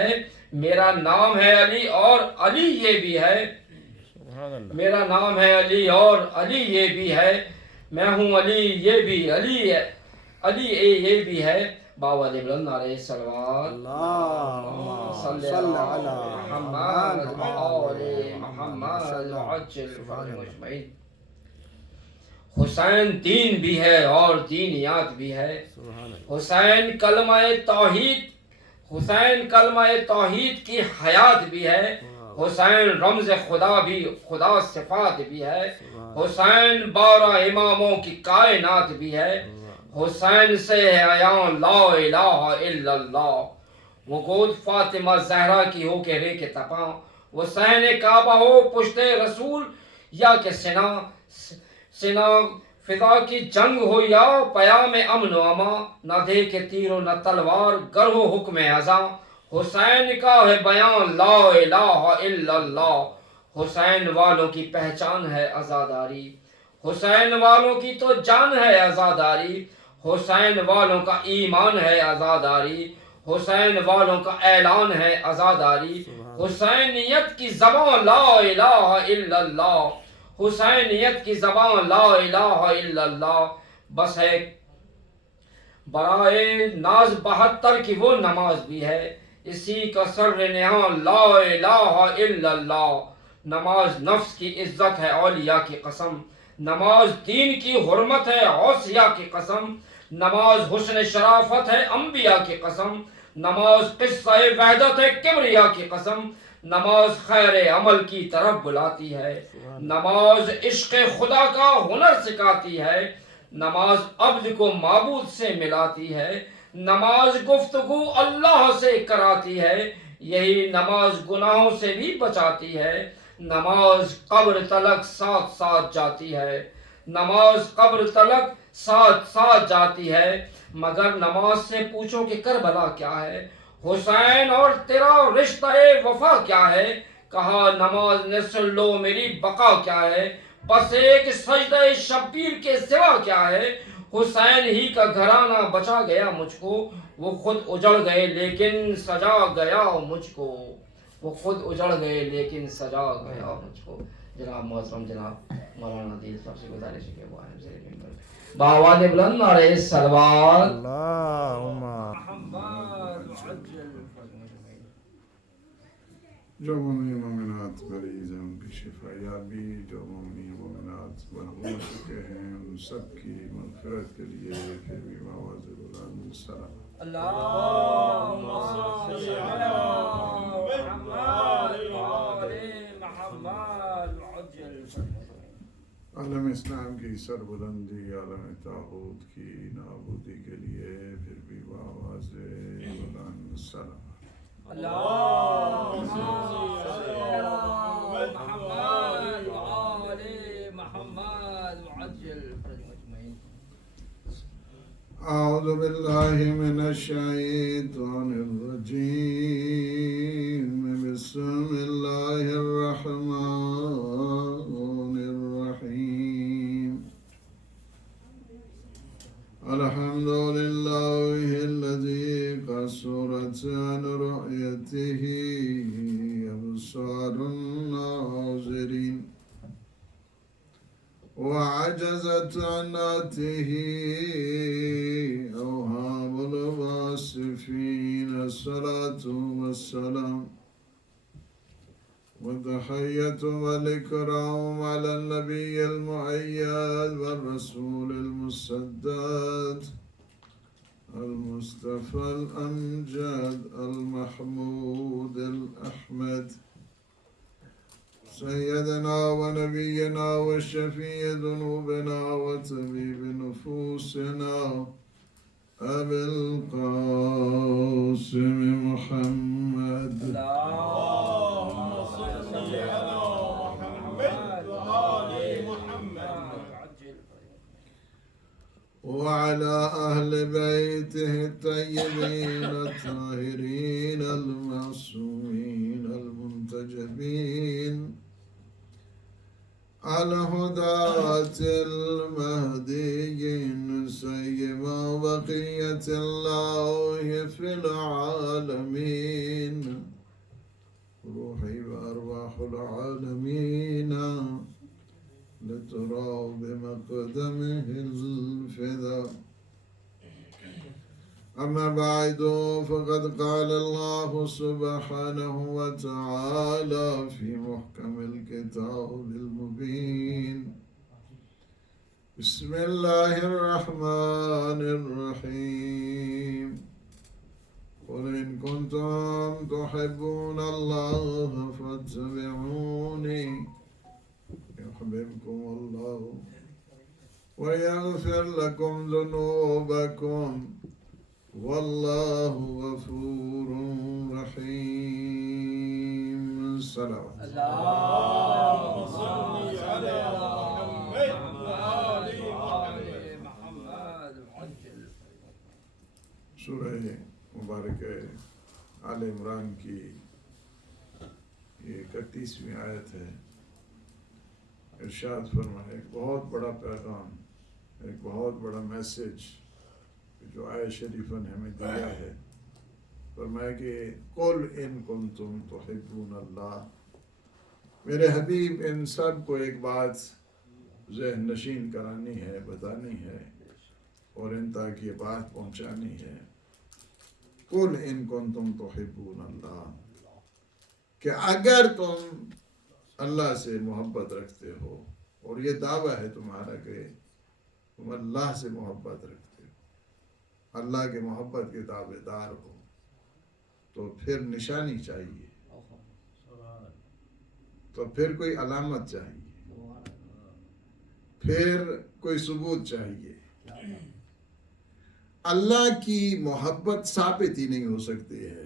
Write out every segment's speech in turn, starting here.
ہے، میرا نام ہے علی اور علی یہ بھی ہے، میرا نام ہے علی اور علی یہ بھی ہے، میں ہوں علی یہ بھی علی ہے، علی یہ بھی ہے، باوا بلند علیہ الصلوات اللهم صلی صل علی على محمد محمد وآل وآل محمد ما شاء محمد الله وعجل سبحان فرجهم الله. اجمعین۔ حسین دین بھی ہے اور دینیات بھی ہے، سبحان اللہ. حسین کلمہ توحید، حسین کلمہ توحید کی حیات بھی ہے، حسین رمز خدا بھی، خدا صفات بھی ہے، حسین 12 اماموں کی کائنات بھی ہے، حسین سے ہے عیاں لا الہ الا اللہ، وہ گود فاطمہ زہرا کی ہو کے رے کے تپاں، حسین کعبہ ہو پشت رسول یا کہ سنا فضا کی جنگ ہو یا پیام امن و اما، نہ دے کے تیر و نہ تلوار گر ہو حکم ازاں، حسین کا ہے بیان لا الہ الا اللہ، حسین والوں کی پہچان ہے عزاداری، حسین والوں کی تو جان ہے عزاداری، حسین والوں کا ایمان ہے عزاداری، حسین والوں کا اعلان ہے عزاداری، حسینیت کی زبان لا الہ الا اللہ، حسینیت کی زبان لا الہ الا اللہ، بس ہے برائے ناز 72 کی وہ نماز بھی ہے، اسی کا سر نہاں لا الہ الا اللہ، نماز نفس کی عزت ہے اولیاء کی قسم، نماز دین کی حرمت ہے اوصیاء کی قسم، نماز حسن شرافت ہے انبیاء کی قسم، نماز قصہ وحدت ہے کبریا کی قسم، نماز خیر عمل کی طرف بلاتی ہے، نماز عشق خدا کا ہنر سکھاتی ہے، نماز عبد کو معبود سے ملاتی ہے، نماز گفتگو اللہ سے کراتی ہے، یہی نماز گناہوں سے بھی بچاتی ہے، نماز قبر تلک ساتھ ساتھ جاتی ہے، نماز قبر تلک ساتھ ساتھ جاتی ہے، مگر نماز سے پوچھو کہ کربلا کیا ہے، حسین اور تیرا رشتہ وفا کیا ہے، کہا نماز نے سن لو میری بقا کیا ہے، بس ایک سجدہ شبیر کے سوا کیا ہے، حسین ہی کا گھرانہ بچا گیا مجھ کو، وہ خود اجڑ گئے لیکن سجا گیا مجھ کو، وہ خود اجڑ گئے لیکن سجا گیا مجھ کو۔ جناب محترم جناب مولانا دید صاحب سے گزارش ہے کہ وہ آئیں زیر ممبر بآواز بلند علیہ الصلوات اللهم محمد وعجل فرجهم۔ جو مومنی مومنات مریض ہیں ان کی شفا یابی، جو مومنی مومنات محروم ہو چکے ہیں ان سب کی مغفرت کے لیے پھر بھی آواز بلند سلام۔ اللهم صل على محمد وآل محمد وعجل فرجهم۔ عالم اسلام کی سربلندی، عالم طاغوت کی نابودی کے لیے پھر بھی آواز بلند سلام۔ اللهم صل على محمد وآل محمد وعجل فرجهم أجمعين۔ اعوذ باللہ من الشیطان الرجیم، بسم اللہ الرحمن الرحیم، الحمد للہ الذی قصرت عن رؤیته ابصار الناظرین وعجزت عن آته أوهام الواصفين، الصلاة والسلام والتحية والإكرام على النبي المؤيد والرسول المسدد المصطفى الأمجد المحمود الأحمد، سيدنا ونبينا وشفيع ذنوبنا وطبيب نفوسنا أبي القاسم محمد، اللهم صل على محمد وآل محمد وعجل وعلى أهل بيته الطيبين الطاهرين المعصومين المنتجبين الهداة المهديين، سيما بقية الله في العالمين، العالمين لترى بمقدمه الفداء. أما بعد فقد قال الله سبحانه وتعالى في محكم الكتاب المبين. بسم الله الرحمن الرحيم. قل إن كنتم تحبون الله فاتبعوني يحببكم الله ويغفر لكم ذنوبكم والله غفور رحيم. صلوات. اللهم صل على محمد. سورہ مبارک آل عمران کی یہ 31ویں آیت ہے. ارشاد فرمائے ایک بہت بڑا پیغام، ایک بہت بڑا میسج جو آیت شریفہ نے ہمیں دیا ہے. فرمایا کہ قل ان کنتم تحبون اللہ. میرے حبیب ان سب کو ایک بات ذہن نشین کرانی ہے، بتانی ہے اور ان تک یہ بات پہنچانی ہے. قل ان کنتم تحبون اللہ، کہ اگر تم اللہ سے محبت رکھتے ہو، اور یہ دعویٰ ہے تمہارا کہ تم اللہ سے محبت رکھتے ہو، اللہ کے محبت کے تابع دار ہو، تو پھر نشانی چاہیے، تو پھر کوئی علامت چاہیے، پھر کوئی ثبوت چاہیے. اللہ کی محبت ثابت ہی نہیں ہو سکتی ہے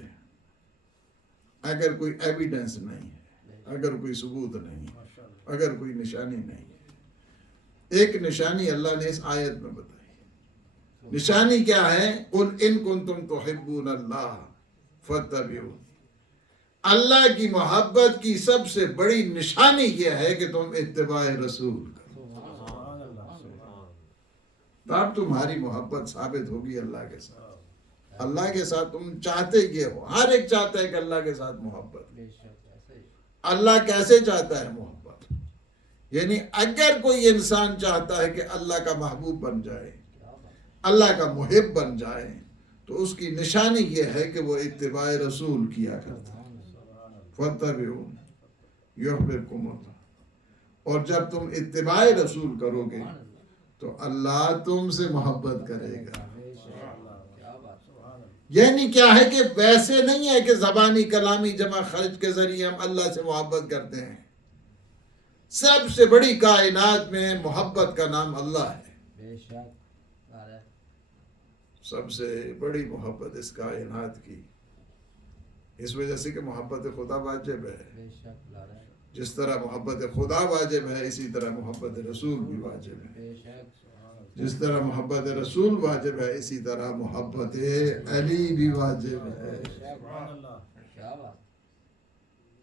اگر کوئی ایویڈنس نہیں ہے، اگر کوئی ثبوت نہیں ہے، اگر کوئی نشانی نہیں ہے. ایک نشانی اللہ نے اس آیت میں بتائی. نشانی کیا ہے؟ قل ان کنتم تحبون اللہ فاتبعون. اللہ کی محبت کی سب سے بڑی نشانی یہ ہے کہ تم اتباع رسول کرو. تب تمہاری محبت ثابت ہوگی اللہ کے ساتھ. اللہ کے ساتھ تم چاہتے یہ ہو، ہر ایک چاہتا ہے کہ اللہ کے ساتھ محبت. اللہ کیسے چاہتا ہے محبت؟ یعنی اگر کوئی انسان چاہتا ہے کہ اللہ کا محبوب بن جائے، اللہ کا محب بن جائے، تو اس کی نشانی یہ ہے کہ وہ اتباع رسول کیا کرتا ہے. فاتبعون یحببکم اللہ. اور جب تم اتباع رسول کرو گے تو اللہ تم سے محبت کرے گا. یعنی کیا ہے کہ ویسے نہیں ہے کہ زبانی کلامی جمع خرچ کے ذریعے ہم اللہ سے محبت کرتے ہیں. سب سے بڑی کائنات میں محبت کا نام اللہ ہے. سب سے بڑی محبت اس کائنات کی، اس وجہ سے کہ محبت خدا واجب ہے. جس طرح محبت خدا واجب ہے اسی طرح محبت رسول بھی واجب ہے. جس طرح محبت رسول واجب ہے اسی طرح محبت علی بھی واجب ہے.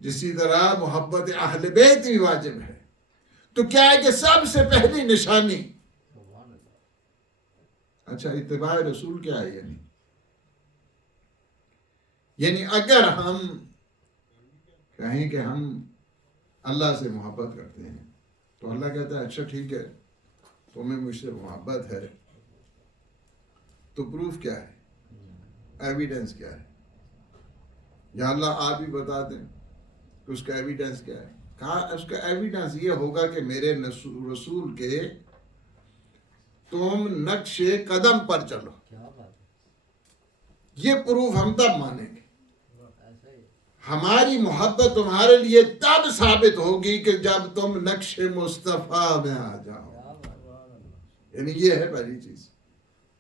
جسی طرح محبت اہل بیت بھی واجب ہے. تو کیا ہے کہ سب سے پہلی نشانی، اچھا اتباع رسول کیا ہے؟ یعنی اگر ہم کہیں کہ ہم اللہ سے محبت کرتے ہیں تو اللہ کہتا ہے اچھا ٹھیک ہے تمہیں مجھ سے محبت ہے، تو پروف کیا ہے، ایویڈنس کیا ہے؟ یا اللہ آپ ہی بتا دیں کہ اس کا ایویڈنس کیا ہے. کہا اس کا ایویڈنس یہ ہوگا کہ میرے رسول کے تم نقش قدم پر چلو. یہ پروف ہم تب مانیں گے. ہماری محبت تمہارے لیے تب ثابت ہوگی کہ جب تم نقش مصطفیٰ میں آ جاؤ. یعنی یہ ہے پہلی چیز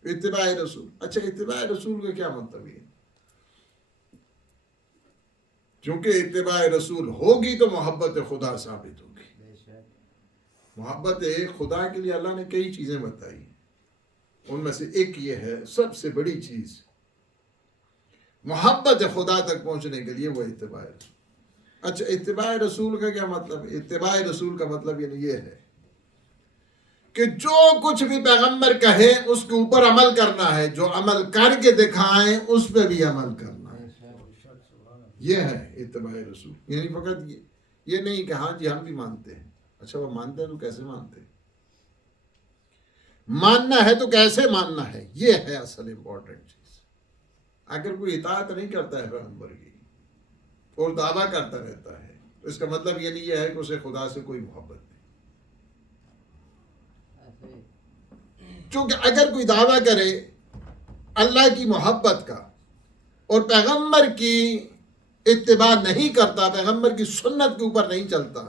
اتباع رسول. اچھا اتباع رسول کا کیا مطلب ہے؟ چونکہ اتباع رسول ہوگی تو محبت خدا ثابت ہوگی. محبت خدا کے لیے اللہ نے کئی چیزیں بتائی، ان میں سے ایک یہ ہے سب سے بڑی چیز محبت خدا تک پہنچنے کے لیے وہ اتباع رسول. اچھا اتباع رسول کا کیا مطلب ہے؟ اتباع رسول کا مطلب یعنی یہ ہے کہ جو کچھ بھی پیغمبر کہے اس کے اوپر عمل کرنا ہے، جو عمل کر کے دکھائیں اس پہ بھی عمل کرنا ہے. یہ ہے اتباع رسول. یعنی فقط یہ نہیں کہ ہاں جی ہم بھی مانتے ہیں. اچھا وہ مانتے ہیں تو کیسے مانتے ہیں؟ ماننا ہے تو کیسے ماننا ہے، یہ ہے اصل امپورٹنٹ چیز. اگر کوئی اطاعت نہیں کرتا ہے پیغمبر کی اور دعویٰ کرتا رہتا ہے تو اس کا مطلب یہ نہیں ہے کہ اسے خدا سے کوئی محبت نہیں. چونکہ اگر کوئی دعویٰ کرے اللہ کی محبت کا اور پیغمبر کی اتباع نہیں کرتا، پیغمبر کی سنت کے اوپر نہیں چلتا،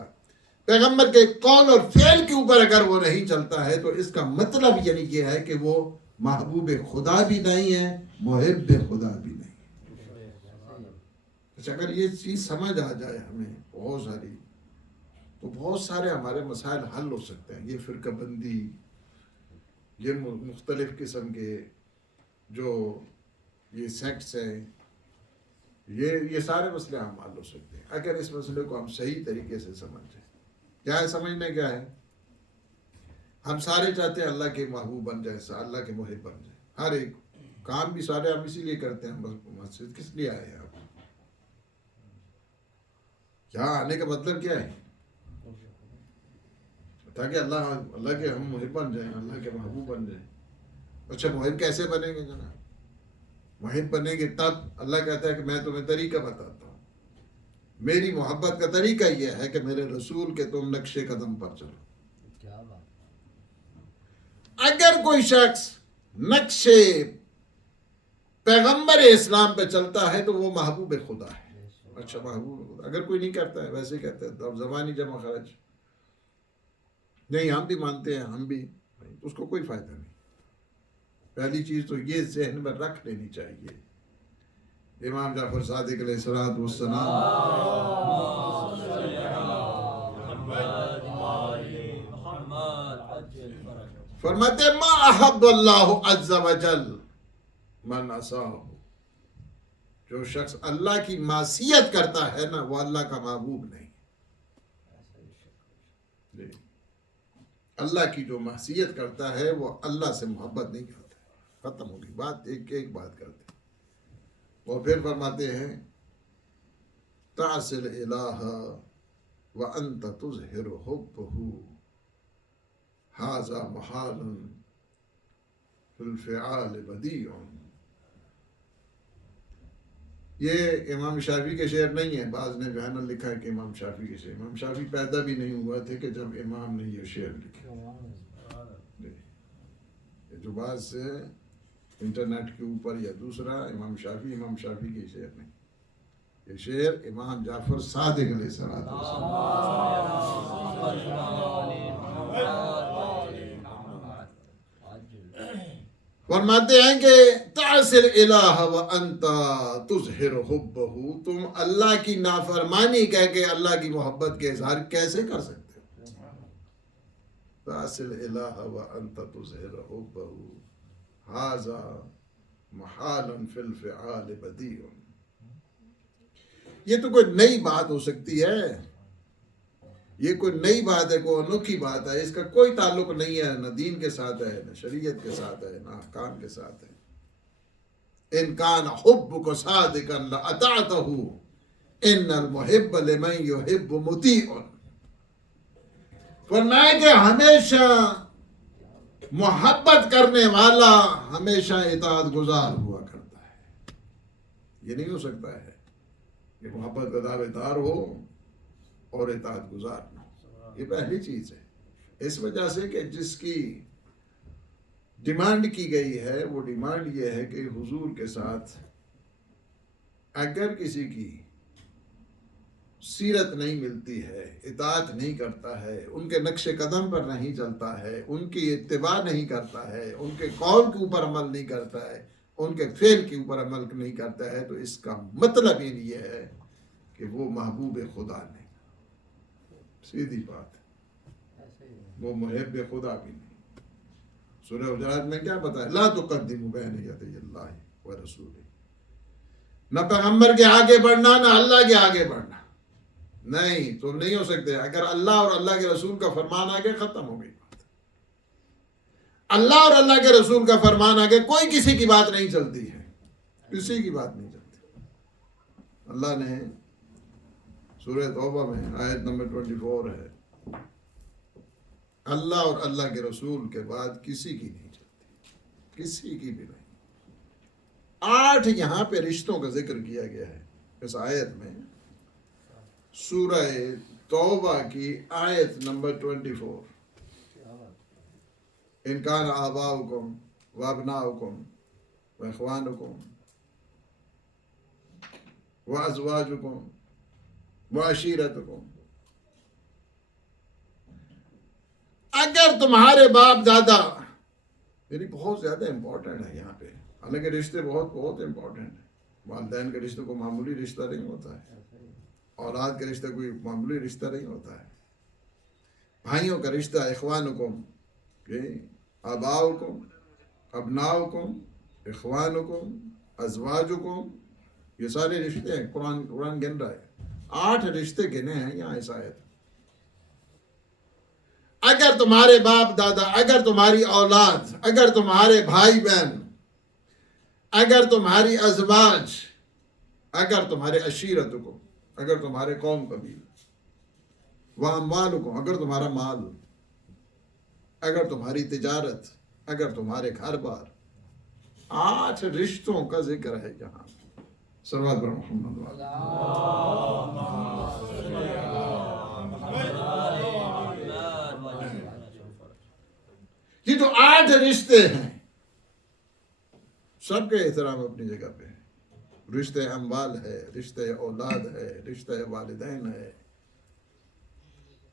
پیغمبر کے قول اور فعل کے اوپر اگر وہ نہیں چلتا ہے، تو اس کا مطلب یعنی یہ ہے کہ وہ محبوب خدا بھی نہیں ہے، محب خدا بھی نہیں. اچھا اگر یہ چیز سمجھ آ جائے ہمیں بہت ساری، تو بہت سارے ہمارے مسائل حل ہو سکتے ہیں. یہ فرقہ بندی، یہ مختلف قسم کے جو یہ سیکٹس ہیں، یہ سارے مسئلے ہم حل ہو سکتے ہیں اگر اس مسئلے کو ہم صحیح طریقے سے سمجھیں. کیا ہے سمجھنے؟ کیا ہے؟ ہم سارے چاہتے ہیں اللہ کے محبوب بن جائے، اللہ کے محب بن جائے. ہر ایک کام بھی سارے ہم اسی لیے کرتے ہیں. مسجد کس لیے آئے ہیں آپ؟ یہاں آنے کا مطلب کیا ہے؟ تاکہ اللہ کے ہم محب بن جائیں، اللہ کے محبوب بن جائیں. اچھا محب کیسے بنیں گے جناب؟ محب بنیں گے تب اللہ کہتا ہے کہ میں تمہیں طریقہ بتاتا ہوں. میری محبت کا طریقہ یہ ہے کہ میرے رسول کے تم نقش قدم پر چلو. اگر کوئی شخص نقش پیغمبر اسلام پہ چلتا ہے تو وہ محبوب خدا ہے. اچھا محبوب خدا اگر کوئی نہیں کرتا ہے، ویسے کہتے ہیں اب زبانی جمع خرچ نہیں، ہم بھی مانتے ہیں، ہم بھی، اس کو کوئی فائدہ نہیں. پہلی چیز تو یہ ذہن میں رکھ لینی چاہیے. امام جعفر صادق علیہ الصلوۃ والسلام فرماتے ما احب اللہ عز وجل من عصاہ. جو شخص اللہ کی معصیت کرتا ہے نا، وہ اللہ کا محبوب نہیں. اللہ کی جو معصیت کرتا ہے وہ اللہ سے محبت نہیں کرتا. ختم ہوگی بات. ایک بات کرتے ہیں. اور پھر فرماتے ہیں تعصی الالہ وانت تظہر حبہ ھذا محال فی الفعال بدیع. یہ امام شافعی کے شعر نہیں ہے. بعض نے جو ہے نا لکھا ہے کہ امام شافعی کے شعر. امام شافعی پیدا بھی نہیں ہوا تھے کہ جب امام نے یہ شعر لکھے. جو بعض سے انٹرنیٹ کے اوپر یا دوسرا امام شافعی کے شعر نہیں. یہ شعر امام جعفر صادق علیہ السلام فرماتے ہیں کہ تعصی الالہ وانت تظہر حبہ. تم اللہ کی نافرمانی کہہ کے اللہ کی محبت کے اظہار کیسے کر سکتے ہو؟ تعصی الالہ وانت تظہر حبہ ھذا محال فی الفعال بدیع. یہ تو کوئی نئی بات ہو سکتی ہے، یہ کوئی نئی بات ہے، کوئی انوکھی بات ہے. اس کا کوئی تعلق نہیں ہے، نہ دین کے ساتھ ہے، نہ شریعت کے ساتھ ہے، نہ احکام کے ساتھ ہے. ان کان حبک صادقا لاطعتہ ان المحب لمن یحب مطیع. فرمایا کہ ہمیشہ محبت کرنے والا ہمیشہ اطاعت گزار ہوا کرتا ہے. یہ نہیں ہو سکتا ہے کہ محبت کا دعوے دار ہو اور اطاعت گزار نہ ہو. یہ پہلی چیز ہے. اس وجہ سے کہ جس کی ڈیمانڈ کی گئی ہے وہ ڈیمانڈ یہ ہے کہ حضور کے ساتھ اگر کسی کی سیرت نہیں ملتی ہے، اطاعت نہیں کرتا ہے، ان کے نقش قدم پر نہیں چلتا ہے، ان کی اتباع نہیں کرتا ہے، ان کے قول کے اوپر عمل نہیں کرتا ہے، ان کے فعل کے اوپر عمل نہیں کرتا ہے، تو اس کا مطلب یہ ہے کہ وہ محبوب خدا نہیں. سیدھی بات ہے، وہ محب خدا بھی نہیں. سورہ حجرات میں کیا بتایا؟ لا تقدموا بین یدی اللہ ورسولہ. نہ پیغمبر کے آگے بڑھنا، نہ اللہ کے آگے بڑھنا. نہیں، تم نہیں ہو سکتے. اگر اللہ اور اللہ کے رسول کا فرمان آگے، ختم ہو گئی بات. اللہ اور اللہ کے رسول کا فرمان آگے کوئی کسی کی بات نہیں چلتی ہے، کسی کی بات نہیں چلتی. اللہ نے سورہ توبہ میں آیت نمبر 24 ہے، اللہ اور اللہ کے رسول کے بعد کسی کی نہیں چلتی، کسی کی بھی نہیں۔ 8 یہاں پہ رشتوں کا ذکر کیا گیا ہے اس آیت میں، سورہ توبہ کی آیت نمبر 24، ان کان آباؤکم وابناؤکم واخوانکم وازواجکم وعشیرتکم، اگر تمہارے باپ دادا، یعنی بہت زیادہ امپورٹنٹ ہے یہاں پہ، حالانکہ رشتے بہت بہت امپورٹنٹ ہیں، والدین کے رشتے کو معمولی رشتہ نہیں ہوتا ہے، اولاد کا رشتہ کوئی معمولی رشتہ نہیں ہوتا ہے، بھائیوں کا رشتہ، اخوانکم، آباؤکم، ابناؤکم، اخوانکم، ازواجکم، یہ سارے رشتے ہیں، قرآن گن رہا ہے، 8 رشتے گنے ہیں یہاں اس آیت۔ اگر تمہارے باپ دادا، اگر تمہاری اولاد، اگر تمہارے بھائی بہن، اگر تمہاری ازواج، اگر تمہارے عشیرتکم، اگر تمہارے قوم قبیل، واموالکم، اگر تمہارا مال، اگر تمہاری تجارت، اگر تمہارے گھر بار، 8 رشتوں کا ذکر ہے یہاں۔ صلوات پر محمد وعلی۔ یہ جو 8 رشتے ہیں سب کے احترام اپنی جگہ پہ ہے، رشتے اموال ہے، رشتے اولاد ہے، رشتے والدین ہے،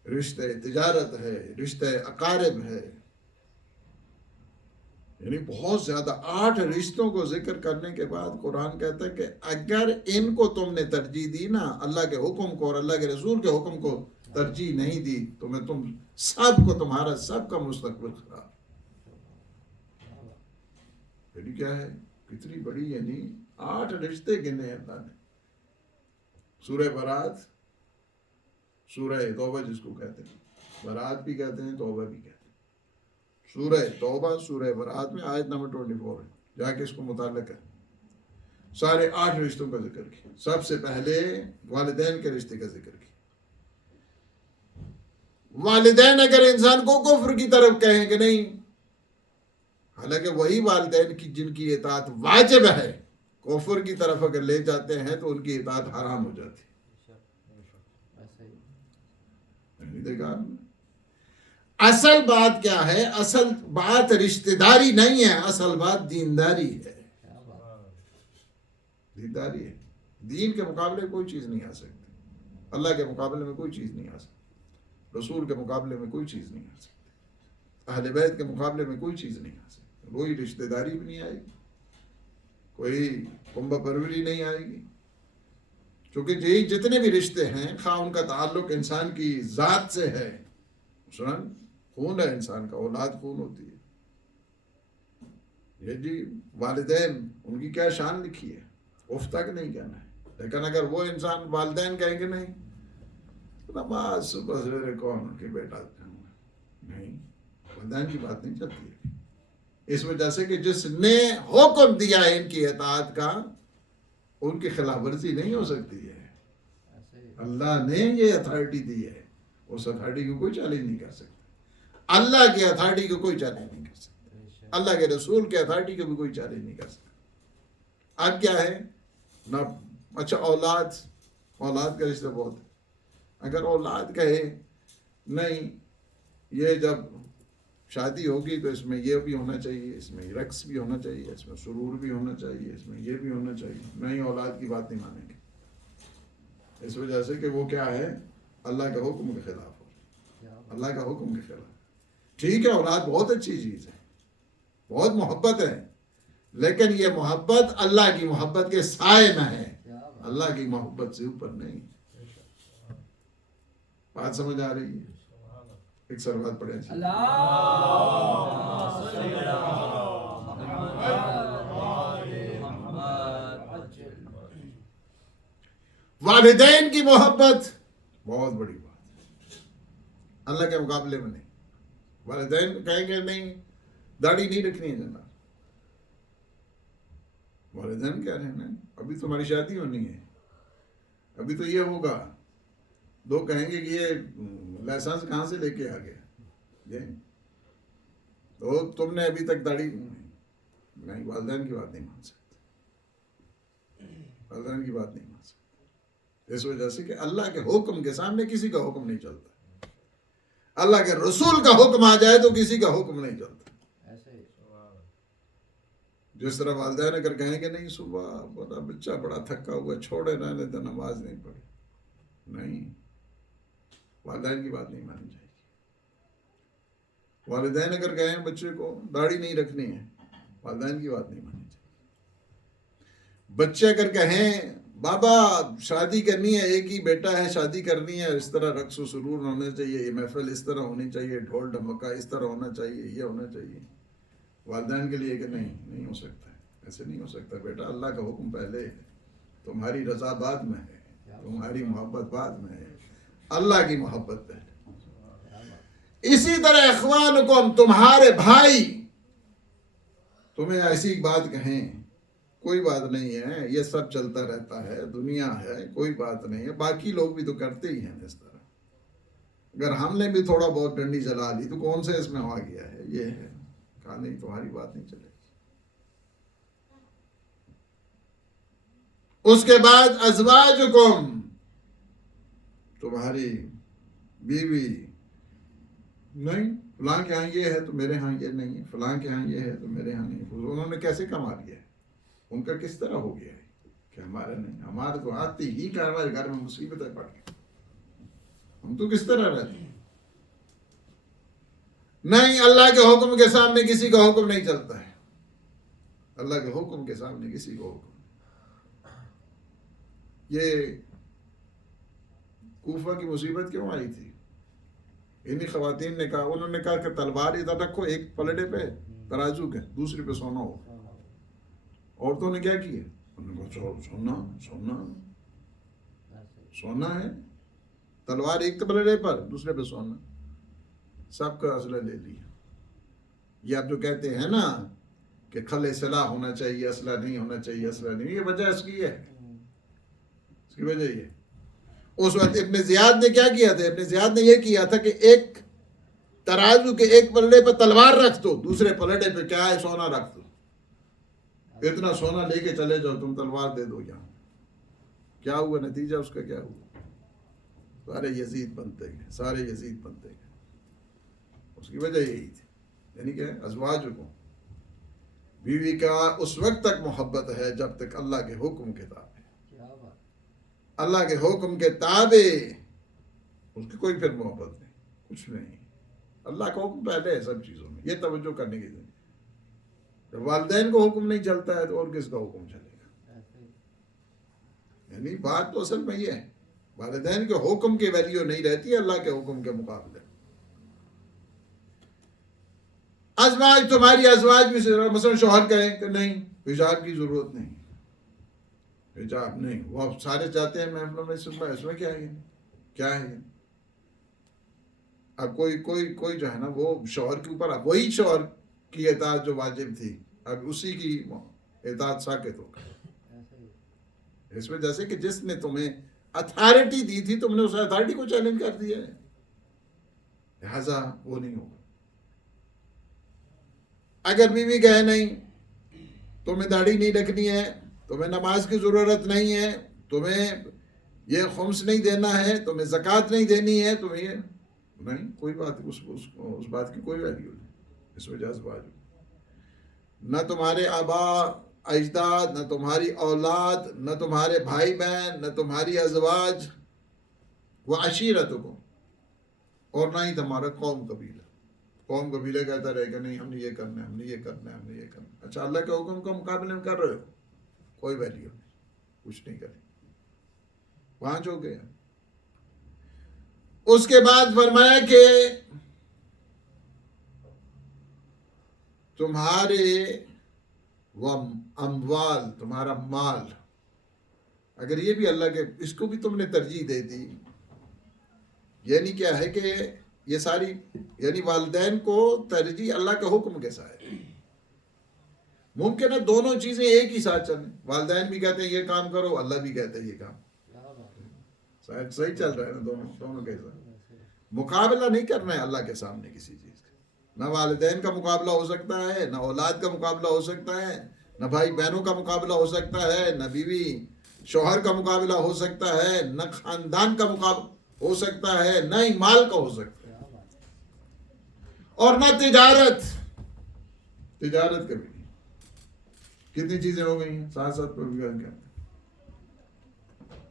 رشتے تجارت ہے، رشتے اقارب ہے، یعنی بہت زیادہ 8 رشتوں کو ذکر کرنے کے بعد قرآن کہتا ہے کہ اگر ان کو تم نے ترجیح دی نا، اللہ کے حکم کو اور اللہ کے رسول کے حکم کو ترجیح نہیں دی، تو میں تم سب کو، تمہارا سب کا مستقبل خراب۔ یعنی کیا ہے، کتنی بڑی، یعنی 8 رشتے گنے اللہ نے۔ سورہ برات، سورہ توبہ جس کو کہتے ہیں، برات بھی کہتے ہیں، توبہ بھی کہتے ہیں، سورہ توبہ، سورہ برات میں آیت نمبر 24 ہے، جا کے اس کو متعلق ہے، سارے 8 رشتوں کا ذکر کیا۔ سب سے پہلے والدین کے رشتے کا ذکر کیا۔ والدین اگر انسان کو کفر کی طرف کہیں کہ نہیں، حالانکہ وہی والدین کی جن کی اطاعت واجب ہے، کفر کی طرف اگر لے جاتے ہیں تو ان کی اطاعت حرام ہو جاتی ہے۔ دیکھا آپ نے؟ اصل بات کیا ہے؟ اصل بات رشتہ داری نہیں ہے، اصل بات دینداری ہے، دینداری ہے۔ دین کے مقابلے کوئی چیز نہیں آ سکتی، اللہ کے مقابلے میں کوئی چیز نہیں آ سکتی، رسول کے مقابلے میں کوئی چیز نہیں آ سکتی، اہل بیت کے مقابلے میں کوئی چیز نہیں آ سکتی، کوئی رشتہ داری بھی نہیں آئے گی، کوئی کنبہ پروری نہیں آئے گی، کیونکہ جتنے بھی رشتے ہیں، خواہ ان کا تعلق انسان کی ذات سے ہے، مثلاً خون ہے انسان کا، اولاد خون ہوتی ہے، یہ جی والدین، ان کی کیا شان لکھی ہے، اف تک نہیں کہنا ہے، لیکن اگر وہ انسان والدین کہیں گے نہیں، نماز صبح سویرے کون ان کے بیٹا نہیں، والدین کی بات نہیں چلتی ہے، اس وجہ سے کہ جس نے حکم دیا ہے ان کی اطاعت کا، ان کی خلاف ورزی نہیں ہو سکتی ہے، اللہ نے یہ اتھارٹی دی ہے، اس اتھارٹی کو کوئی چیلنج نہیں کر سکتا، اللہ کی اتھارٹی کو کوئی چیلنج نہیں کر سکتا، اللہ کے رسول کے اتھارٹی کو بھی کوئی چیلنج نہیں کر سکتا۔ اب کیا ہے نہ، اچھا اولاد کا رشتہ بہت ہے، اگر اولاد کہے نہیں یہ جب شادی ہوگی تو اس میں یہ بھی ہونا چاہیے، اس میں رقص بھی ہونا چاہیے، اس میں سرور بھی ہونا چاہیے، اس میں یہ بھی ہونا چاہیے، نہیں، اولاد کی بات نہیں مانیں گے، اس وجہ سے کہ وہ کیا ہے، اللہ کے حکم کے خلاف ہو، اللہ کا حکم کے خلاف۔ ٹھیک ہے، اولاد بہت اچھی چیز ہے، بہت محبت ہے، لیکن یہ محبت اللہ کی محبت کے سائے میں ہے، اللہ کی محبت سے اوپر نہیں۔ بات سمجھ آ رہی ہے؟ ایک سروات پڑھیں جی۔ والدین کی محبت بہت بڑی بات ہے، اللہ کے مقابلے میں نہیں۔ والدین کہیں گے نہیں داڑھی نہیں رکھنی ہے جناب، والدین کہہ رہے ہیں ابھی تمہاری شادی ہونی ہے، ابھی تو یہ ہوگا، دو کہیں گے کہ یہ لائسنس کہاں سے لے کے آ گیا، تو تم نے ابھی تک داڑھی نہیں، والدین کی بات نہیں مان سکتے، والدین کی بات نہیں مان سکتے، اس وجہ سے کہ اللہ کے حکم کے سامنے کسی کا حکم نہیں چلتا، اللہ کے رسول کا حکم آ جائے تو کسی کا حکم نہیں چلتا۔ جس طرح والدین اگر کہیں کہ نہیں صبح بڑا بچہ بڑا تھکا ہوا چھوڑے رہنے تو نماز نہیں پڑھی، نہیں، والدین کی بات نہیں مانی جائے گی۔ والدین اگر کہیں بچے کو داڑھی نہیں رکھنی ہے، والدین کی بات نہیں مانی جائے گی۔ بچے اگر کہیں بابا شادی کرنی ہے، ایک ہی بیٹا ہے، شادی کرنی ہے، اس طرح رقص و سرور ہونا چاہیے، یہ محفل اس طرح ہونی چاہیے، ڈھول ڈھمکا اس طرح ہونا چاہیے، یہ ہونا چاہیے، والدین کے لیے کہ نہیں ہو سکتا ہے، ایسے نہیں ہو سکتا بیٹا، اللہ کا حکم پہلے ہے، تمہاری رضا بعد میں ہے، تمہاری محبت بعد میں ہے، اللہ کی محبت پہلے۔ اسی طرح اخوانکم، تمہارے بھائی تمہیں ایسی بات کہیں، کوئی بات نہیں ہے، یہ سب چلتا رہتا ہے، دنیا ہے، کوئی بات نہیں ہے، باقی لوگ بھی تو کرتے ہی ہیں اس طرح، اگر ہم نے بھی تھوڑا بہت ڈنڈی جلا لی تو کون سے اس میں آ گیا ہے، یہ ہے، کہا نہیں تمہاری بات نہیں چلے گی۔ اس کے بعد ازواجکم، تمہاری بیوی، نہیں فلاں کے ہاں یہ ہے تو میرے ہاں یہ نہیں ہے، فلاں کے ہاں یہ ہے تو میرے ہاں نہیں ہے، انہوں نے کیسے کما لیا ہے، ان کا کس طرح ہو گیا ہے کہ ہمارا نہیں، ہمارے تو آتی ہی کہ ہمارے گھر میں مصیبتیں پڑ گئی، ہم تو کس طرح رہتے ہیں۔ نہیں، اللہ کے حکم کے سامنے کسی کا حکم نہیں چلتا ہے، اللہ کے حکم کے سامنے کسی کو حکم نہیں۔ یہ کوفہ کی مصیبت کیوں آئی تھی؟ انہی خواتین نے کہا، انہوں نے کہا کہ تلوار ادھر رکھو، ایک پلڑے پہ ترازو کے، دوسرے پہ سونا ہو۔ عورتوں نے کیا کیا؟ انہوں نے کہا سونا ہے، تلوار ایک پلڑے پر دوسرے پہ سونا، سب کا اسلحہ لے لیا۔ یہ آپ جو کہتے ہیں نا کہ کھلے سلاح ہونا چاہیے، اسلحہ نہیں ہونا چاہیے، اسلحہ نہیں، یہ وجہ اس کی ہے، اس کی وجہ یہ۔ اس وقت ابن زیاد نے کیا کیا تھا؟ ابن زیاد نے یہ کیا تھا کہ ایک ترازو کے ایک پلڑے پہ تلوار رکھ دو، دوسرے پلڑے پہ کیا ہے؟ سونا رکھ دو، اتنا سونا لے کے چلے جاؤ، تم تلوار دے دو یہاں۔ کیا ہوا نتیجہ اس کا؟ کیا ہوا؟ سارے یزید بنتے گئے، سارے یزید بنتے گئے۔ اس کی وجہ یہی تھی، یعنی کہ ازواج کو، بیوی کا اس وقت تک محبت ہے جب تک اللہ کے حکم کے تابع، اللہ کے حکم کے تابع، اس کی کوئی پھر محبت نہیں، کچھ نہیں۔ اللہ کا حکم پہلے ہے سب چیزوں میں، یہ توجہ کرنے کی ضرورت ہے۔ جب والدین کو حکم نہیں چلتا ہے تو اور کس کا حکم چلے گا؟ یعنی بات تو اصل میں یہ ہے، والدین کے حکم کی ویلیو نہیں رہتی اللہ کے حکم کے مقابلے۔ ازواج، تمہاری ازواج بھی مثلا شوہر کہیں کہ نہیں حجاب کی ضرورت نہیں، حجاب نہیں، وہ اب سارے چاہتے ہیں محفلوں میں سننا، اس میں کیا ہے، کیا ہے؟ اب کوئی جو ہے نا وہ شوہر کے اوپر، اب وہی شوہر کی اطاعت جو واجب تھی اب اسی کی اطاعت ساقط ہو گئی، اس وجہ سے کہ جس نے تمہیں اتھارٹی دی تھی تم نے اس اتھارٹی کو چیلنج کر دیا ہے، لہذا وہ نہیں ہوگا۔ اگر بیوی کہے نہیں تمہیں داڑھی نہیں رکھنی ہے، تمہیں نماز کی ضرورت نہیں ہے، تمہیں یہ خمس نہیں دینا ہے، تمہیں زکوٰۃ نہیں دینی ہے، تمہیں یہ نہیں، کوئی بات اس بات کی کوئی ویلیو نہیں۔ اس وجہ سے نہ تمہارے آبا اجداد، نہ تمہاری اولاد، نہ تمہارے بھائی بہن، نہ تمہاری ازواج، وہ عشیرتکم، اور نہ ہی تمہارا قوم قبیلہ۔ قوم قبیلہ کہتا رہے کہ نہیں ہم نے یہ کرنا ہے، ہم نے یہ کرنا ہے، ہم نے یہ کرنا ہے۔ اچھا اللہ کے حکم کا مقابلے میں کر رہے ہو، کوئی ویلیو نہیں، کچھ نہیں کریں، پانچ ہو گیا۔ اس کے بعد فرمایا کہ تمہارے اموال، تمہارا مال، اگر یہ بھی اللہ کے، اس کو بھی تم نے ترجیح دے دی، یعنی کیا ہے کہ یہ ساری، یعنی والدین کو ترجیح اللہ کے حکم کے ساتھ ہے۔ ممکن ہے دونوں چیزیں ایک ہی ساتھ چلیں، والدین بھی کہتے ہیں یہ کام کرو، اللہ بھی کہتے ہیں یہ کام، شاید صحیح چل رہا ہے نا دونوں کے ساتھ. مقابلہ نہیں کرنا ہے اللہ کے سامنے کسی چیز کا. نہ والدین کا مقابلہ ہو سکتا ہے، نہ اولاد کا مقابلہ ہو سکتا ہے، نہ بھائی بہنوں کا مقابلہ ہو سکتا ہے، نہ بیوی شوہر کا مقابلہ ہو سکتا ہے، نہ خاندان کا مقابلہ ہو سکتا ہے، نہ ہی مال کا ہو سکتا ہے، اور نہ تجارت کبھی نہیں. کتنی چیزیں ہو گئی ہیں؟ 7 پر بھی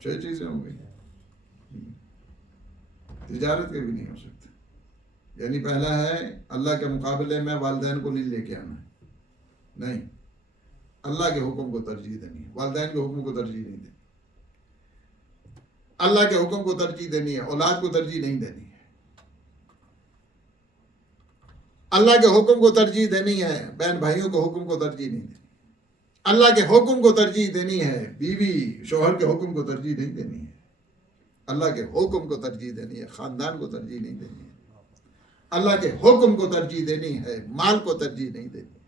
6 چیزیں ہو گئی. تجارت کبھی نہیں ہو سکتا. یعنی پہلا ہے اللہ کے مقابلے میں والدین کو نہیں لے کے آنا ہے، نہیں، اللہ کے حکم کو ترجیح دینی ہے، والدین کے حکم کو ترجیح نہیں دینی. اللہ کے حکم کو ترجیح دینی ہے، اولاد کو ترجیح نہیں دینی ہے. اللہ کے حکم کو ترجیح دینی ہے، بہن بھائیوں کے حکم کو ترجیح نہیں دینی. اللہ کے حکم کو ترجیح دینی ہے، بیوی شوہر کے حکم کو ترجیح نہیں دینی ہے. اللہ کے حکم کو ترجیح دینی ہے، خاندان کو ترجیح نہیں دینی ہے. اللہ کے حکم کو ترجیح دینی ہے، مال کو ترجیح نہیں دینی ہے.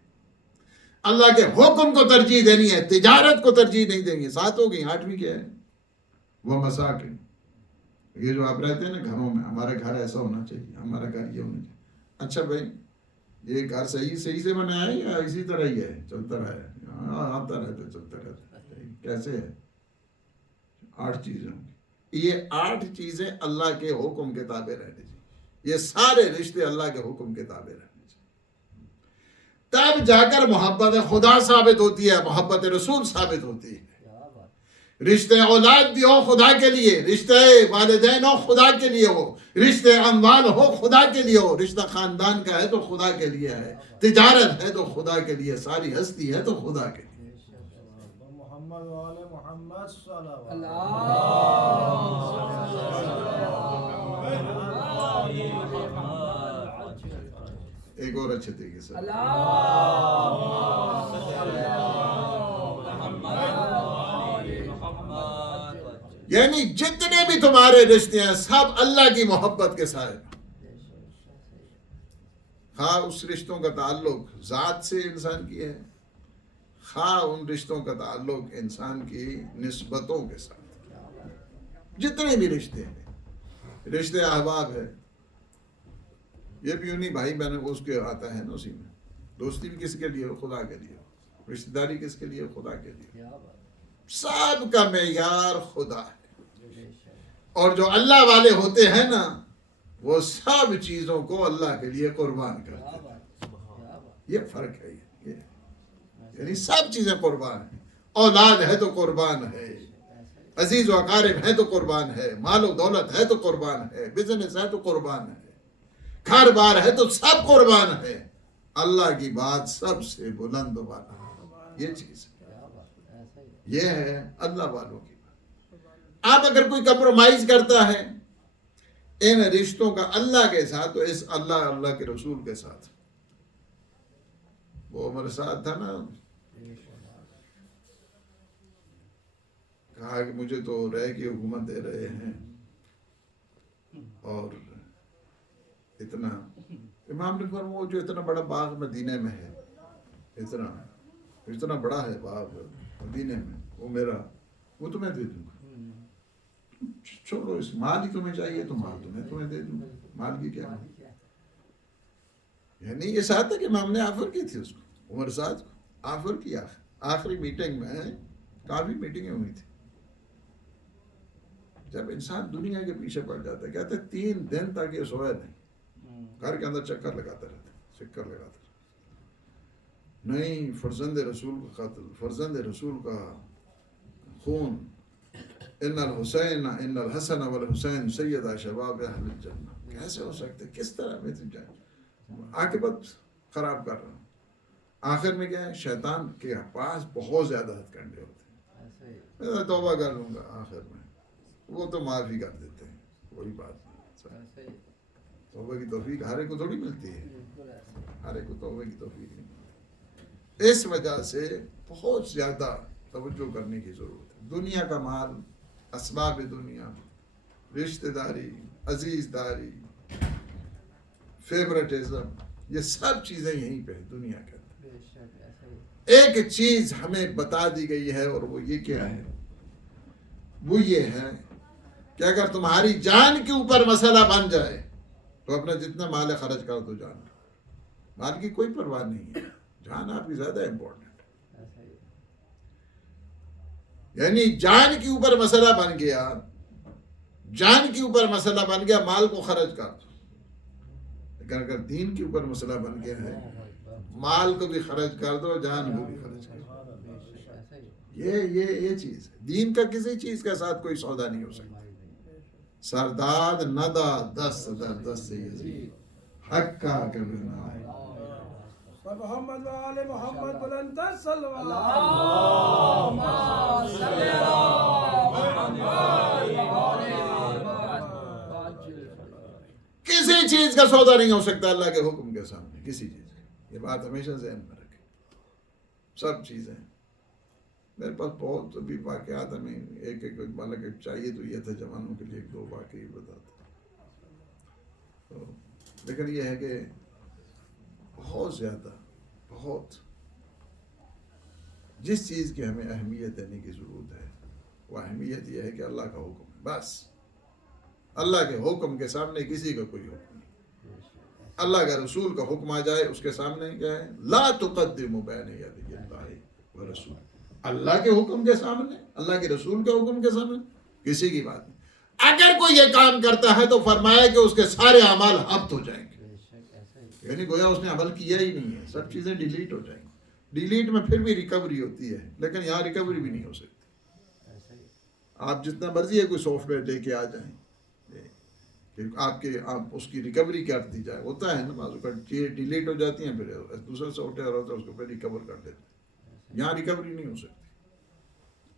اللہ کے حکم کو ترجیح دینی ہے، تجارت کو ترجیح نہیں دیں گے. 7 ہو گئی. 8ویں کیا ہے؟ وہ مساکن. یہ جو آپ رہتے ہیں نا گھروں میں، ہمارا گھر ایسا ہونا چاہیے، ہمارا گھر یہ ہونا چاہیے. اچھا بھائی یہ گھر صحیح سے بنایا ہے یا اسی طرح ہی ہے چلتا رہا ہے؟ آتا رہتا چلتا رہتا. کیسے ہے؟ 8 چیزیں ہوں گی. یہ 8 چیزیں اللہ کے حکم کے تابع رہنے چاہیے. یہ سارے رشتے اللہ کے حکم کے تابع رہنے چاہیے. تب جا کر محبت خدا ثابت ہوتی ہے، محبت رسول ثابت ہوتی ہے. رشتے اولاد بھی ہو خدا کے لیے، رشتے والدین ہو خدا کے لیے ہو، رشتے اموال ہو خدا کے لیے ہو، رشتہ خاندان کا ہے تو خدا کے لیے ہے، تجارت ہے تو خدا کے لیے، ساری ہستی ہے تو خدا کے لیے. محمد وآل محمد صلی اللہ ایک اور اچھے طریقے سے یعنی جتنے بھی تمہارے رشتے ہیں سب اللہ کی محبت کے ساتھ. خواہ اس رشتوں کا تعلق ذات سے انسان کی ہے، خواہ ان رشتوں کا تعلق انسان کی نسبتوں کے ساتھ. جتنے بھی رشتے ہیں، رشتے احباب ہے، یہ بھی انہیں بھائی بہن اس کے آتا ہے نا اسی میں. دوستی بھی کس کے لیے ہو؟ خدا کے لیے ہو. رشتہ داری کس کے لیے ہو؟ خدا کے لیے. سب کا معیار خدا ہے. اور جو اللہ والے ہوتے ہیں نا وہ سب چیزوں کو اللہ کے لیے قربان کرتے ہیں. یہ فرق ہے. یہ یعنی سب چیزیں قربان ہیں. اولاد ہے تو قربان ہے، عزیز و اقارب ہے تو قربان ہے، مال و دولت ہے تو قربان ہے، بزنس ہے تو قربان ہے، گھر بار ہے تو سب قربان ہے. اللہ کی بات سب سے بلند والا یہ چیز ہے. یہ ہے اللہ والوں کی بات. اب اگر کوئی کمپرومائز کرتا ہے ان رشتوں کا اللہ کے ساتھ تو اس اللہ کے رسول کے ساتھ. وہ ہمارے ساتھ تھا نا، کہا کہ مجھے تو رہ کی حکومت دے رہے ہیں اور اتنا. امام نے فرمایا وہ جو اتنا بڑا باغ مدینے میں ہے، اتنا بڑا ہے باغ مدینے میں، وہ میرا، وہ تمہیں دے دوں گا. چھوڑو اس مال ہی تمہیں چاہیے تو مال تمہیں دے دوں گا. مال کی کیا ہے؟ یعنی یہ ساتھ ہے کہ امام نے آفر کی تھی اس کو، عمر سعد کو آفر کیا. آخری میٹنگ میں کافی میٹنگیں ہوئی تھی. جب انسان دنیا کے پیچھے پڑ جاتا ہے، کہتے 3 دن تک یہ سویا نہیں، گھر کے اندر چکر لگاتا رہتا. نہیں، فرزند رسول کا قتل، فرزند رسول کا خون. ان الحسین ان الحسن والحسین سیدا شباب اہل الجنہ. کیسے ہو سکتے؟ کس طرح میں تم جائیں؟ عاقبت خراب کر رہا ہوں. آخر میں کیا ہے؟ شیطان کے پاس بہت زیادہ ہتھ کنڈے ہوتے ہیں. میں توبہ کر لوں گا، آخر میں وہ تو معافی کر دیتے ہیں. وہی بات نہیں. توبہ کی توفیق ہر ایک کو تھوڑی ملتی ہے، ہر ایک کو توبہ کی توفیق نہیں ملتی. اس وجہ سے بہت زیادہ توجہ کرنے کی ضرورت ہے. دنیا کا مال، اسباب دنیا، رشتہ داری، عزیز داری، فیورٹزم، یہ سب چیزیں یہیں پہ دنیا کے اندر. ایک چیز ہمیں بتا دی گئی ہے اور وہ یہ کیا ہے؟ وہ یہ ہے کہ اگر تمہاری جان کے اوپر مسئلہ بن جائے تو اپنا جتنا مال ہے خرچ کر دو جان. مال کی کوئی پرواہ نہیں ہے, جان آپ کی زیادہ امپورٹنٹ. یعنی جان کے اوپر مسئلہ بن گیا, جان کے اوپر مسئلہ بن گیا, مال کو خرچ کر دو. لیکن اگر دین کے اوپر مسئلہ بن گیا ہے, مال کو بھی خرچ کر دو, جان کو بھی خرچ کر دو. یہ چیز ہے. دین کا کسی چیز کے ساتھ کوئی سودا نہیں ہو سکتا. سرداد ندا دست در دست یزید حق کا کبھی نہ آئے. محمد و آل محمد بلندر صلی اللہ کسی چیز کا سودا نہیں ہو سکتا اللہ کے حکم کے سامنے, کسی چیز کا. یہ بات ہمیشہ ذہن میں رکھیں. سب چیزیں میرے پاس بہت ابھی واقعات ہمیں ایک مطلب کہ چاہیے تو یہ تھا جوانوں کے لیے 1-2 واقعی بتاتا. لیکن یہ ہے کہ بہت زیادہ جس چیز کی ہمیں اہمیت دینے کی ضرورت ہے وہ اہمیت یہ ہے کہ اللہ کا حکم ہے. بس اللہ کے حکم کے سامنے کسی کا کوئی حکم نہیں. اللہ کا رسول کا حکم آ جائے اس کے سامنے کیا ہے, لا تقدموا بین یدی اللہ و رسول. اللہ کے حکم کے سامنے, اللہ کے رسول کے حکم کے سامنے کسی کی بات نہیں. اگر کوئی یہ کام کرتا ہے تو فرمایا کہ اس کے سارے اعمال حبط ہو جائیں گے. یعنی گویا اس نے عمل کیا ہی نہیں ہے, سب چیزیں ڈیلیٹ ہو جائیں گی. ڈیلیٹ میں پھر بھی ریکوری ہوتی ہے, لیکن یہاں ریکوری بھی نہیں ہو سکتی. آپ جتنا مرضی ہے کوئی سافٹ ویئر لے کے آ جائیں, آپ اس کی ریکوری کر دی جائے, ہوتا ہے نا بعض اوقات چیزیں ڈیلیٹ ہو جاتی ہیں, پھر دوسرا سافٹ ویئر ہوتا ہے اس کو پھر ریکور کر دیتے ہیں. یہاں ریکوری نہیں ہو سکتی.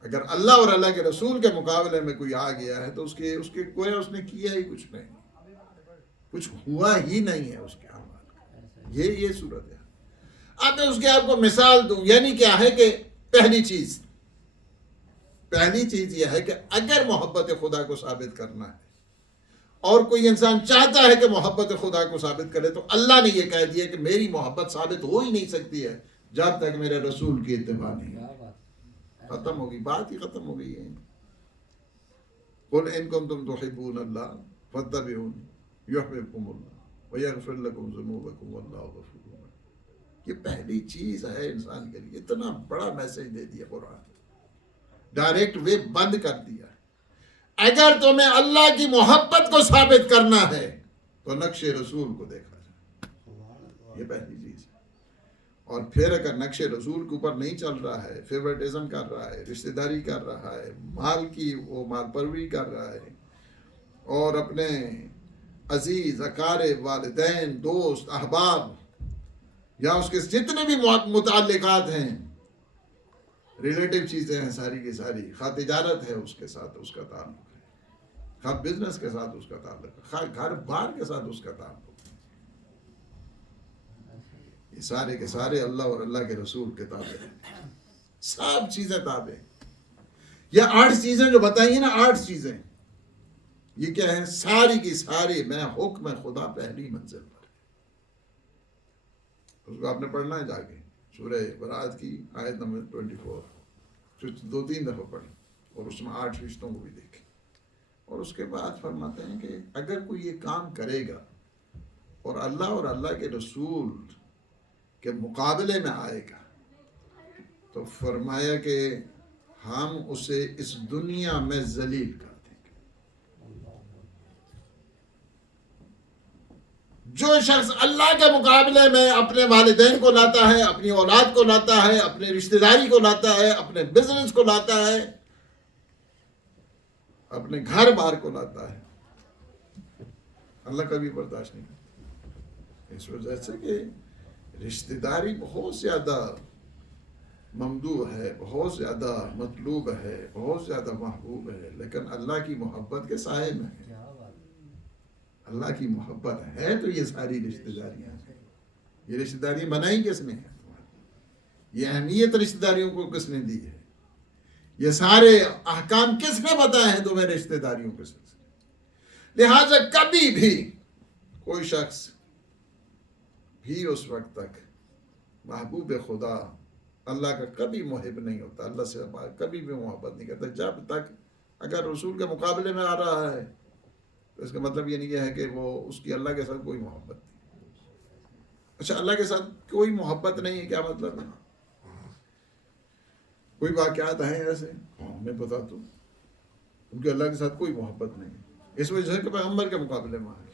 اگر اللہ اور اللہ کے رسول کے مقابلے میں کوئی آ گیا ہے تو اس کے کوئی اس نے کیا ہی کچھ نہیں, کچھ ہوا ہی نہیں ہے اس کے عمل. یہ صورت ہے. اب میں اس کے آپ کو مثال دوں. یعنی کیا ہے کہ پہلی چیز یہ ہے کہ اگر محبت خدا کو ثابت کرنا ہے اور کوئی انسان چاہتا ہے کہ محبت خدا کو ثابت کرے تو اللہ نے یہ کہہ دیا کہ میری محبت ثابت ہو ہی نہیں سکتی ہے جب تک میرے رسول کی اتباع نہیں. ختم ہوگی, بات ہی ختم ہو گئی ہے. قل ان کنتم تحبون اللہ فاتبعونی یحببکم اللہ ویغفر لکم ذنوبکم واللہ غفور رحیم. یہ پہلی چیز ہے انسان کے لیے. اتنا بڑا میسج دے دیا قرآن, ڈائریکٹ وے بند کر دیا. اگر تمہیں اللہ کی محبت کو ثابت کرنا ہے تو نقش رسول کو دیکھا جائے. یہ پہلی چیز ہے. اور پھر اگر نقش رسول کے اوپر نہیں چل رہا ہے, فیورٹزم کر رہا ہے, رشتہ داری کر رہا ہے, مال کی وہ مال پروری کر رہا ہے, اور اپنے عزیز اقارب والدین دوست احباب یا اس کے جتنے بھی متعلقات ہیں, ریلیٹو چیزیں ہیں ساری کی ساری, خواہ تجارت ہے اس کے ساتھ اس کا تعلق ہے, خواہ بزنس کے ساتھ اس کا تعلق ہے, خواہ گھر بار کے ساتھ اس کا تعلق ہے, یہ سارے کے سارے اللہ اور اللہ کے رسول کے تابع ہیں. سب چیزیں تابع. یہ 8 چیزیں جو بتائیے نا, 8 چیزیں یہ کیا ہے, ساری کی ساری میں حکم خدا پہلی منزل پر. اس کو آپ نے پڑھنا ہے جا کے سورہ برات کی آیت نمبر 24 2-3 دفعہ پڑھیں اور اس میں 8 رشتوں کو بھی دیکھیں. اور اس کے بعد فرماتے ہیں کہ اگر کوئی یہ کام کرے گا اور اللہ کے رسول کے مقابلے میں آئے گا تو فرمایا کہ ہم اسے اس دنیا میں ذلیل کر دیں گے. جو شخص اللہ کے مقابلے میں اپنے والدین کو لاتا ہے, اپنی اولاد کو لاتا ہے, اپنے رشتہ داری کو لاتا ہے, اپنے بزنس کو لاتا ہے, اپنے گھر بار کو لاتا ہے, اللہ کبھی برداشت نہیں کرتا. اس وجہ سے کہ رشتہ داری بہت زیادہ ممدوح ہے, بہت زیادہ مطلوب ہے, بہت زیادہ محبوب ہے, لیکن اللہ کی محبت کے سائے میں ہے. اللہ کی محبت ہے تو یہ ساری رشتہ داریاں ہیں. یہ رشتہ داریاں بنائی کس نے ہے؟ یہ اہمیت رشتہ داریوں کو کس نے دی ہے؟ یہ سارے احکام کس نے بتائے ہیں تمہیں رشتہ داریوں کے سلسلے؟ لہٰذا کبھی بھی کوئی شخص بھی اس وقت تک محبوب خدا اللہ کا کبھی محب نہیں ہوتا, اللہ سے کبھی بھی محبت نہیں کرتا جب تک اگر رسول کے مقابلے میں آ رہا ہے تو اس کا مطلب یہ نہیں ہے کہ وہ اس کی اللہ کے ساتھ کوئی محبت نہیں. اچھا اللہ کے ساتھ کوئی محبت نہیں ہے کیا مطلب ہے؟ کوئی واقعات ہیں ایسے میں بتا دوں ان کے اللہ کے ساتھ کوئی محبت نہیں ہے، اس وجہ سے کہ پیغمبر کے مقابلے میں آ گئے.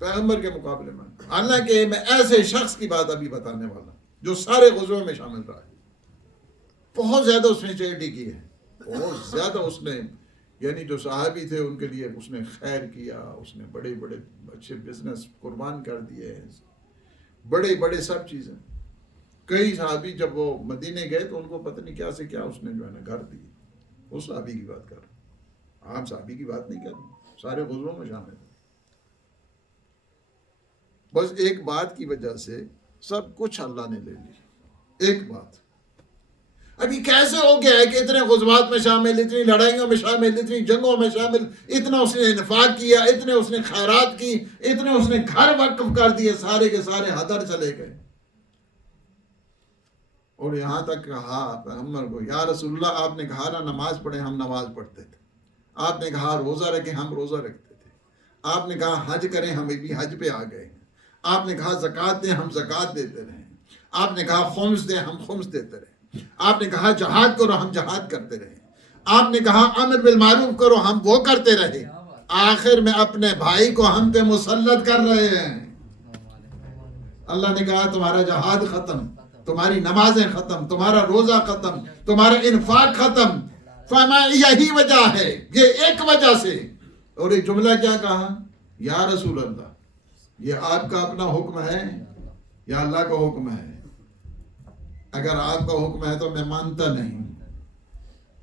پیغمبر کے مقابلے میں اللہ کے میں ایسے شخص کی بات ابھی بتانے والا جو سارے غزووں میں شامل رہا ہے. بہت زیادہ اس نے چیریٹی کی ہے، بہت زیادہ اس نے، یعنی جو صحابی تھے ان کے لیے اس نے خیر کیا، اس نے بڑے بڑے اچھے بزنس قربان کر دیے ہیں، بڑے بڑے سب چیزیں. کئی صحابی جب وہ مدینے گئے تو ان کو پتہ نہیں کیا سے کیا اس نے جو ہے نا گھر دی. اس صحابی کی بات کر رہا ہوں، عام صحابی کی بات نہیں کر رہا ہوں، سارے غزووں میں شامل ہیں. بس ایک بات کی وجہ سے سب کچھ اللہ نے لے لی. ایک بات ابھی کیسے ہو گیا ہے کہ اتنے غزوات میں شامل، اتنی لڑائیوں میں شامل، اتنی جنگوں میں شامل، اتنا اس نے انفاق کیا، اتنے اس نے خیرات کی، اتنے اس نے گھر وقف کر دیے، سارے کے سارے ہدر چلے گئے. اور یہاں تک کہا پیغمبر کو یا رسول اللہ آپ نے کہا نا نماز پڑھیں، ہم نماز پڑھتے تھے. آپ نے کہا روزہ رکھیں، ہم روزہ رکھتے تھے. آپ نے کہا حج کریں، ہم بھی حج پہ آ گئے ہیں. آپ نے کہا زکوٰۃ دیں، ہم زکوٰۃ دیتے رہے. آپ نے کہا خمس دیں، ہم خمس دیتے رہے. آپ نے کہا جہاد کرو، ہم جہاد کرتے رہے. آپ نے کہا امر بالمعروف کرو، ہم وہ کرتے رہے. آخر میں اپنے بھائی کو ہم پہ مسلط کر رہے ہیں. اللہ نے کہا تمہارا جہاد ختم، تمہاری نمازیں ختم، تمہارا روزہ ختم، تمہارا انفاق ختم. یہی وجہ ہے، یہ ایک وجہ سے. اور ایک جملہ کیا کہا؟ یا رسول اللہ یہ آپ کا اپنا حکم ہے یا اللہ کا حکم ہے؟ اگر آپ کا حکم ہے تو میں مانتا نہیں،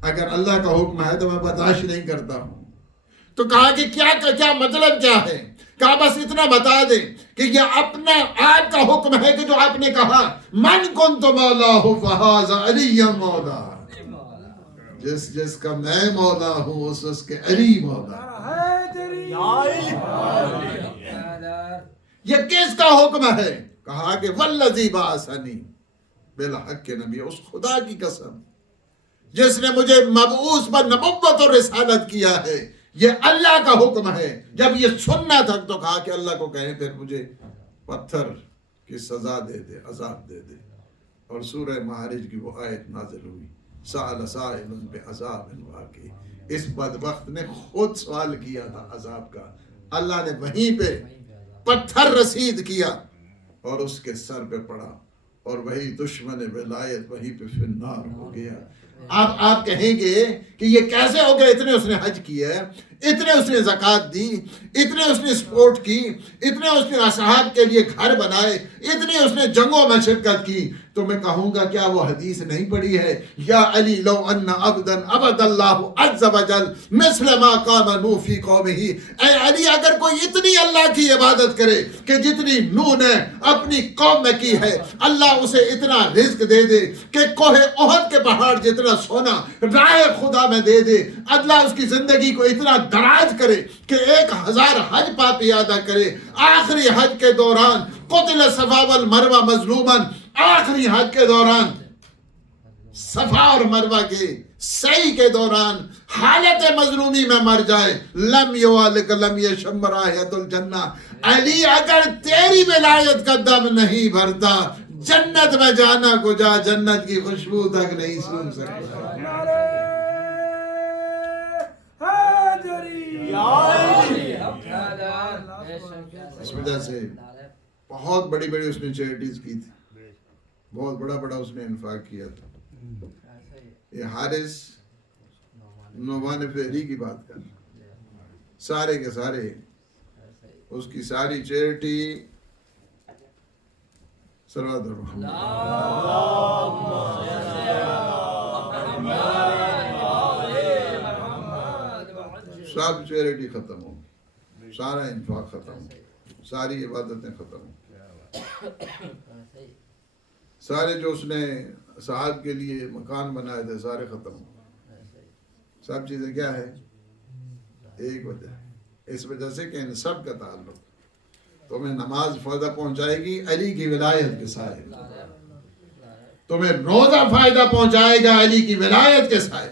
اگر اللہ کا حکم ہے تو میں برداشت نہیں کرتا ہوں. تو کہا کہ کیا مطلب کیا ہے؟ کہا بس اتنا بتا دے کہ یہ اپنا آپ کا حکم ہے کہ جو آپ نے کہا من کنت مولا فہذا علی مولا، جس کا میں مولا ہوں اس کے علی مولا. یہ کس کا حکم ہے؟ کہا کہ والذی بعثنی بالحق کے نبی، اس خدا کی قسم جس نے مجھے مبعوث پر نبوت اور رسالت کیا ہے، یہ اللہ کا حکم ہے. جب یہ سننا تھا تو کہا کہ اللہ کو کہیں پھر مجھے پتھر کی سزا دے دے، عذاب دے دے. اور سورہ معارج کی وہ آیت نازل ہوئی سأل سائل بعذاب واقع. اس بدبخت نے خود سوال کیا تھا عذاب کا، اللہ نے وہیں پہ پتھر رسید کیا اور اس کے سر پہ پڑا، اور وہی دشمن ولایت وہیں پہ فی النار ہو گیا. اب آپ کہیں گے کہ یہ کیسے ہو گیا؟ اتنے اس نے حج کیا ہے، اتنے اس نے زکوٰۃ دی، اتنے اس نے سپورٹ کی، اتنے اس نے اصحاب کے لیے گھر بنائے، اتنے اس نے جنگوں میں شرکت کی. تو میں کہوں گا کیا وہ حدیث نہیں پڑھی ہے؟ یا علی لو ان عبدا عبد اللہ عز وجل مثل ما قام نوح فی قومہ. اے علی اگر کوئی اتنی اللہ کی عبادت کرے کہ جتنی نوح نے اپنی قوم میں کی ہے، اللہ اسے اتنا رزق دے دے کہ کوہ احد کے پہاڑ جتنا سونا راہ خدا میں دے دے. اللہ اس کی زندگی کو اتنا دراز کرے کہ 1000 حج پاپی ادا کرے. آخری حج کے دوران قتل صفا والمروہ مظلوماً، آخری حج کے دوران صفا اور مروہ کے سعی کے دوران حالت مظلومی میں مر جائے. لم یوالک لم یشم رائحۃ الجنہ. علی اگر تیری ولایت کا دم نہیں بھرتا، جنت میں جانا کو جا، جنت کی خوشبو تک نہیں سن سکتا. اس وجہ سے بہت بڑی بڑی اس نے چیریٹیز کی تھی، بہت بڑا اس نے انفاق کیا تھا. یہ حارث نعمان فہری کی بات کر، سارے کے سارے اس کی ساری چیریٹی صلوات محمد سب چیریٹی ختم ہو، سارا انفاق ختم ہو، ساری عبادتیں ختم ہو، سارے جو اس نے صاحب کے لیے مکان بنائے تھے سارے ختم ہو. سب چیزیں کیا ہے؟ ایک وجہ ہے. اس وجہ سے کہ ان سب کا تعلق تمہیں نماز فائدہ پہنچائے گی علی کی ولایت کے سائے، تمہیں روزہ فائدہ پہنچائے گا علی کی ولایت کے سائے،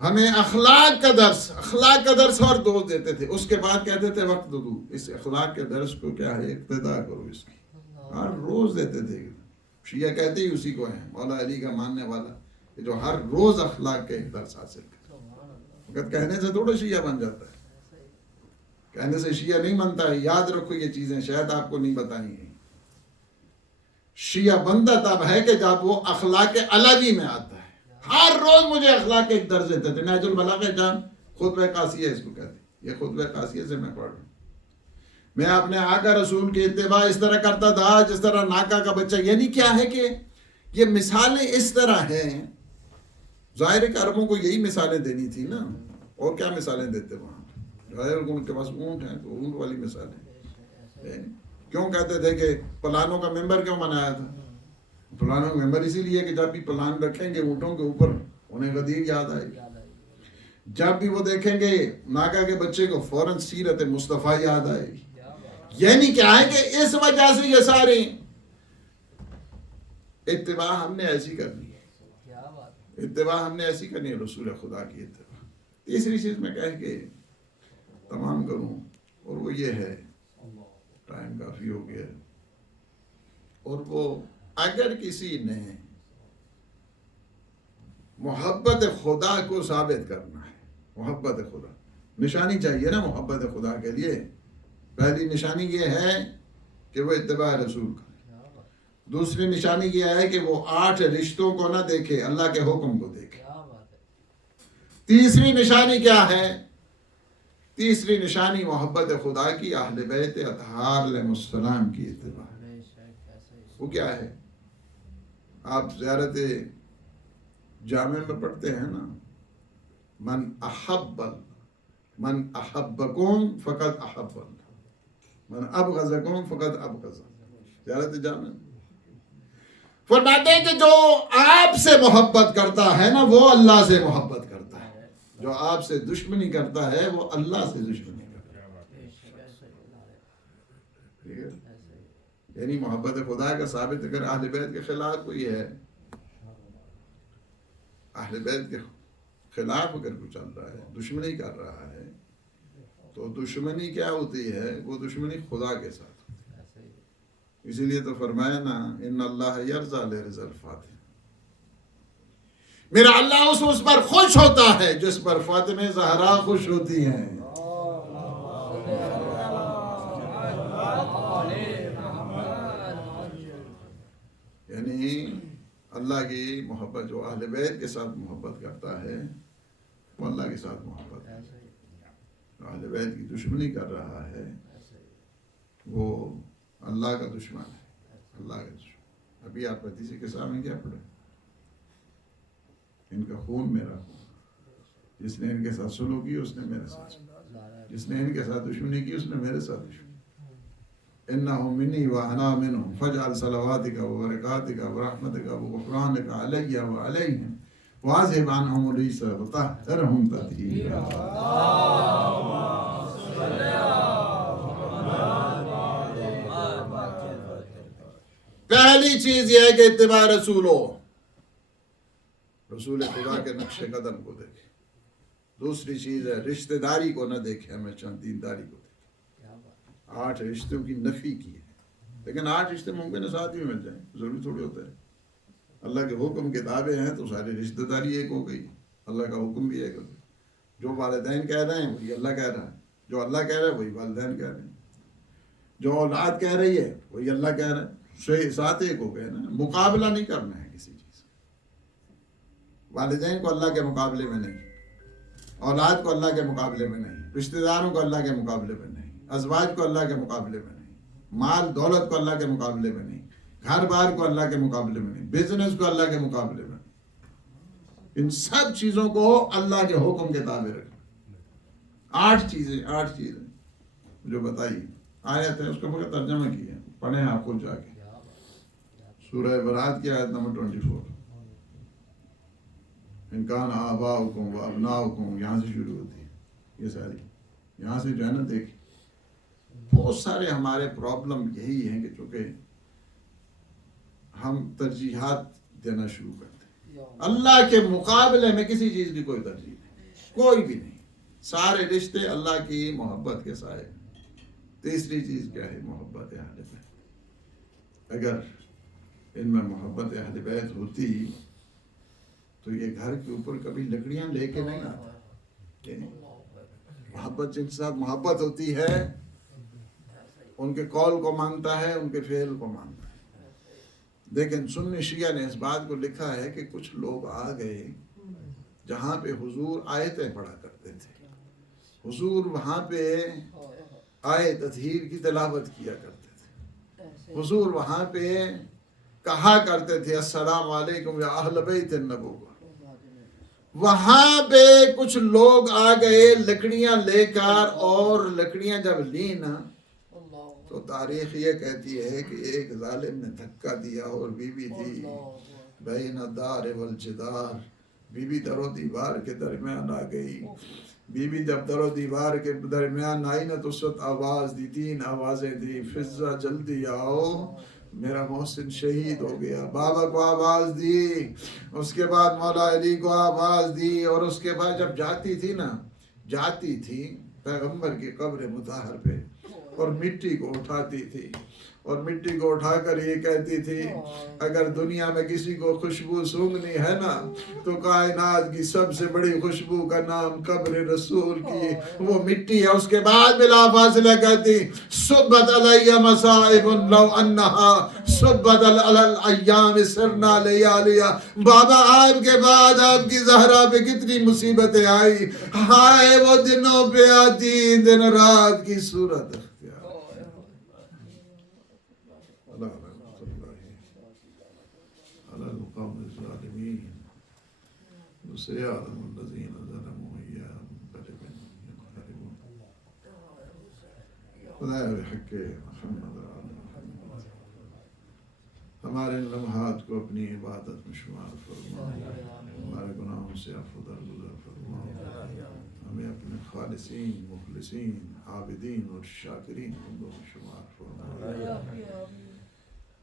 ہمیں اخلاق کا درس اور دوست دیتے تھے. اس کے بعد کہتے تھے وقت دو. اس اخلاق کے درس کو کیا ہے اقتدا کرو اس کی. ہر روز دیتے تھے. شیعہ کہتے ہی اسی کو ہیں، مولا علی کا ماننے والا، کہ جو ہر روز اخلاق کے ایک درس حاصل کرے. وقت کہنے سے تھوڑا شیعہ بن جاتا ہے، کہنے سے شیعہ نہیں بنتا ہے. یاد رکھو یہ چیزیں شاید آپ کو نہیں بتائیں گے. شیعہ بنتا تب ہے کہ جب وہ اخلاق علاوی میں آتا ہے. ہر روز مجھے اخلاق کے ایک درس دیتے تھے. نہج البلاغہ جان خطبہ قاسیہ اس کو کہتے ہیں. یہ خطبہ قاسیہ سے میں پڑھ رہا ہوں. میں اپنے آقا رسول کی اتباع اس طرح کرتا تھا جس طرح ناکا کا بچہ. یعنی کیا ہے کہ یہ مثالیں اس طرح ہیں. ظاہر ہے کہ عربوں کو یہی مثالیں دینی تھی نا، اور کیا مثالیں دیتے وہاں. ظاہر ان کے پاس اونٹ ہیں تو اونٹ والی مثالیں. کیوں کہتے تھے کہ پلانوں کا ممبر کیوں بنایا تھا؟ پلانوں کا ممبر اسی لیے کہ جب بھی پلان رکھیں گے اونٹوں کے اوپر انہیں غدیر یاد آئے گی. جب بھی وہ دیکھیں گے ناکا کے بچے کو فوراً سیرت مصطفیٰ یاد آئے گی. یعنی کیا ہے کہ اس وجہ سے یہ ساری اتباع ہم نے ایسی کرنی ہے. اتباع ہم نے ایسی کرنی ہے رسول خدا کی اتباع. تیسری چیز میں کہہ کے تمام کروں اور وہ یہ ہے، ٹائم کافی ہو گیا، اور وہ اگر کسی نے محبت خدا کو ثابت کرنا ہے، محبت خدا نشانی چاہیے نا محبت خدا کے لیے. پہلی نشانی یہ ہے کہ وہ اتباع رسول کرے. دوسری نشانی یہ ہے کہ وہ 8 رشتوں کو نہ دیکھے، اللہ کے حکم کو دیکھے. تیسری نشانی کیا ہے؟ تیسری نشانی محبت خدا کی، اہل بیت اطہار علیہ السلام کی اتباع. وہ کیا ہے؟ آپ زیارت جامع میں پڑھتے ہیں نا، من احبکم فقط احب اللہ، من ابغضکم فقط ابغض. زیارت جامع فرماتے ہیں کہ جو آپ سے محبت کرتا ہے نا وہ اللہ سے محبت کرتا ہے، جو آپ سے دشمنی کرتا ہے وہ اللہ سے دشمنی کرتا ہے. ٹھیک ہے؟ یعنی محبت خدا کا ثابت اگر اہل بیت کے خلاف کوئی ہے، اہل بیت کے خلاف اگر کوئی چل رہا ہے، دشمنی کر رہا ہے، تو دشمنی کیا ہوتی ہے؟ وہ دشمنی خدا کے ساتھ ہوتی ہے. اسی لیے تو فرمایا نا ان اللہ یرضی لرضا الفاتح، میرا اللہ اس پر خوش ہوتا ہے جس پر فاطمہ زہرا خوش ہوتی ہیں. یعنی اللہ کی محبت، جو اہل بیت کے ساتھ محبت کرتا ہے وہ اللہ کے ساتھ محبت ہے. اہل بیت کی دشمنی کر رہا ہے وہ اللہ کا دشمن ہے، اللہ کا دشمن. ابھی آپ حدیث کے سامنے کیا پڑھے؟ ان کا خون میرا خون، جس نے ان کے ساتھ سلوک کی اس نے میرے ساتھ، جس نے ان کے ساتھ دشمنی کی اس نے میرے ساتھ دشمنی. انہم منی وانا منہم فاجعل صلواتک وبرکاتک ورحمتک وغفرانک علی وعلیہم واذھب عنہم الرجس وطہرہم تطہیرا. پہلی چیز یہ ہے کہ اتباع رسول ہو، رسول خدا کے نقش قدم کو دیکھے. دوسری چیز ہے رشتہ داری کو نہ دیکھے، ہمیشہ دینداری کو دیکھے. 8 رشتوں کی نفی کی ہے، لیکن 8 رشتے ممکن ہے ساتھ ہی مل جائیں، ضروری تھوڑی ہوتا ہے. اللہ کے حکم کے تابع ہیں تو ساری رشتہ داری ایک ہو گئی، اللہ کا حکم بھی ایک ہو گیا. جو والدین کہہ رہے ہیں وہی اللہ کہہ رہا ہے، جو اللہ کہہ رہا ہے وہی والدین کہہ رہے ہیں، جو اولاد کہہ رہی ہے وہی اللہ کہہ رہا ہے. ساتھ ایک ہو گئے نا. مقابلہ نہیں کرنا ہے کسی چیز. والدین کو اللہ کے مقابلے میں نہیں، اولاد کو اللہ کے مقابلے میں نہیں، رشتہ داروں کو اللہ کے مقابلے میں نہیں، ازواج کو اللہ کے مقابلے میں نہیں، مال دولت کو اللہ کے مقابلے میں نہیں، گھر بار کو اللہ کے مقابلے میں نہیں، بزنس کو اللہ کے مقابلے میں نہیں. ان سب چیزوں کو اللہ کے حکم کے تابع رکھنا. 8 چیزیں جو بتائی آیت ہے، اس کا پورا ترجمہ کیا ہے، پڑھیں آپ خود جا کے. سورہ برات کی آیت نمبر 24. ان کان آباؤکم و ابناؤکم، یہاں سے شروع ہوتی ہے یہ ساری. یہاں سے جو ہے نا دیکھیں بہت سارے ہمارے پرابلم یہی ہیں کہ چونکہ ہم ترجیحات دینا شروع کرتے ہیں. اللہ کے مقابلے میں کسی چیز کی کوئی ترجیح نہیں. کوئی بھی نہیں. سارے رشتے اللہ کی محبت کے سائے. تیسری چیز کیا ہے؟ محبت اہل بیت. اگر ان میں محبت اہل بیت ہوتی تو یہ گھر کے اوپر کبھی لکڑیاں لے کے نہیں آتے. محبت جن کے ساتھ محبت ہوتی ہے ان کے قول کو مانتا ہے, ان کے فعل کو مانتا ہے. لیکن سنی شیعہ نے اس بات کو لکھا ہے کہ کچھ لوگ آ گئے جہاں پہ حضور آیتیں پڑھا کرتے تھے. حضور وہاں پہ آیت تطہیر کی تلاوت کیا کرتے تھے. حضور وہاں پہ کہا کرتے تھے السلام علیکم یا اہل بیت النبوہ. وہاں پہ کچھ لوگ آ گئے لکڑیاں لے کر, اور لکڑیاں جب لی نا تو تاریخ یہ کہتی ہے کہ ایک ظالم نے دھکا دیا اور بی بی تھی بین الدار والجدار. بی بی در و دیوار کے درمیان آ گئی. بی بی جب در و دیوار کے درمیان آئی نا تو اس وقت آواز دی, 3 آوازیں دی. فضہ جلدی آؤ میرا محسن شہید ہو گیا. بابا کو آواز دی, اس کے بعد مولا علی کو آواز دی, اور اس کے بعد جب جاتی تھی پیغمبر کی قبر مطہر پہ اور مٹی کو اٹھاتی تھی, اور مٹی کو اٹھا کر یہ کہتی تھی اگر دنیا میں کسی کو خوشبو سونگنی ہے نا تو کائنات کی سب سے بڑی خوشبو کا نام قبر رسول کی وہ مٹی ہے. اس کے بعد بلا فاصلہ کہتی صبت علی مصائب لو انہا صبت علی الایام سرنا لیالیا. بابا آپ کے بعد آپ کی زہرا پہ کتنی مصیبتیں آئی, ہائے وہ دنوں پہ آتی دن رات کی صورت. على القوم الظالمين وسيعلم الذين ظلموا أيام ينقلبون. خدا بحق محمد محمد ہمارے لمحات کو اپنی عبادت میں شمار فرما, ہمارے گناہوں سے عفو درگزر فرما, ہمیں اپنے خالصین مخلصین عابدین اور شاکرین بندوں میں شمار فرما.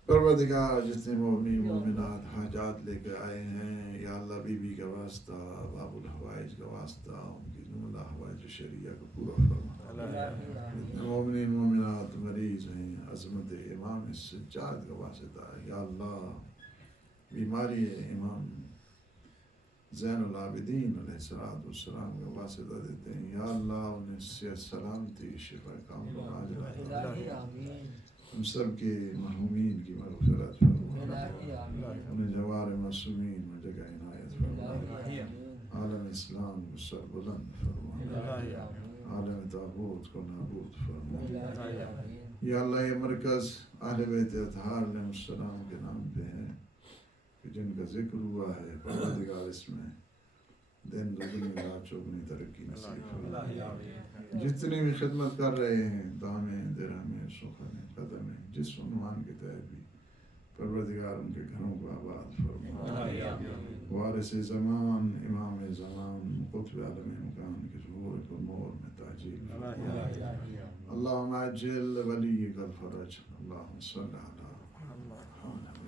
پروردگار جتنے مومنین مومنات حاجات لے کے آئے ہیں یا اللہ بی بی کا واسطہ, باب الحوائج کا واسطہ, ان کی جملہ حوائج شریعہ کو پورا فرما. جتنے مومنین مومنات مریض ہیں عظمت امام سجاد کا واسطہ یا اللہ بیماری امام زین العابدین علیہ السلام کا واسطہ دیتے ہیں یا اللہ انہیں صحت سلامتی شفا کامل عاجلہ. ہم سب کے مرحومین کی مغفرت فرما, انہیں جوار معصومین میں جگہ عنایت فرما. عالم اسلام کو سر بلند فرما, عالم طاغوت کو نابود فرما. یا اللہ یہ مرکز اہل بیت اطہار علیہ السلام کے نام پہ ہے کہ جن کا ذکر ہوا ہے, پروردگار اس میں دن دگنی رات چوگنی ترقی نصیب فرما. جتنے بھی خدمت کر رہے ہیں دامیں درہمیں سخنیں قدمیں جس عنوان کے تحت بھی پروردگار ان کے گھروں کو آباد فرما. وارث زمان امام زمان قطب عالم مکان کے ظہور کو نور میں تاجیل فرما. اللہم عجل ولیک الفرج. اللہم صلی علی محمد.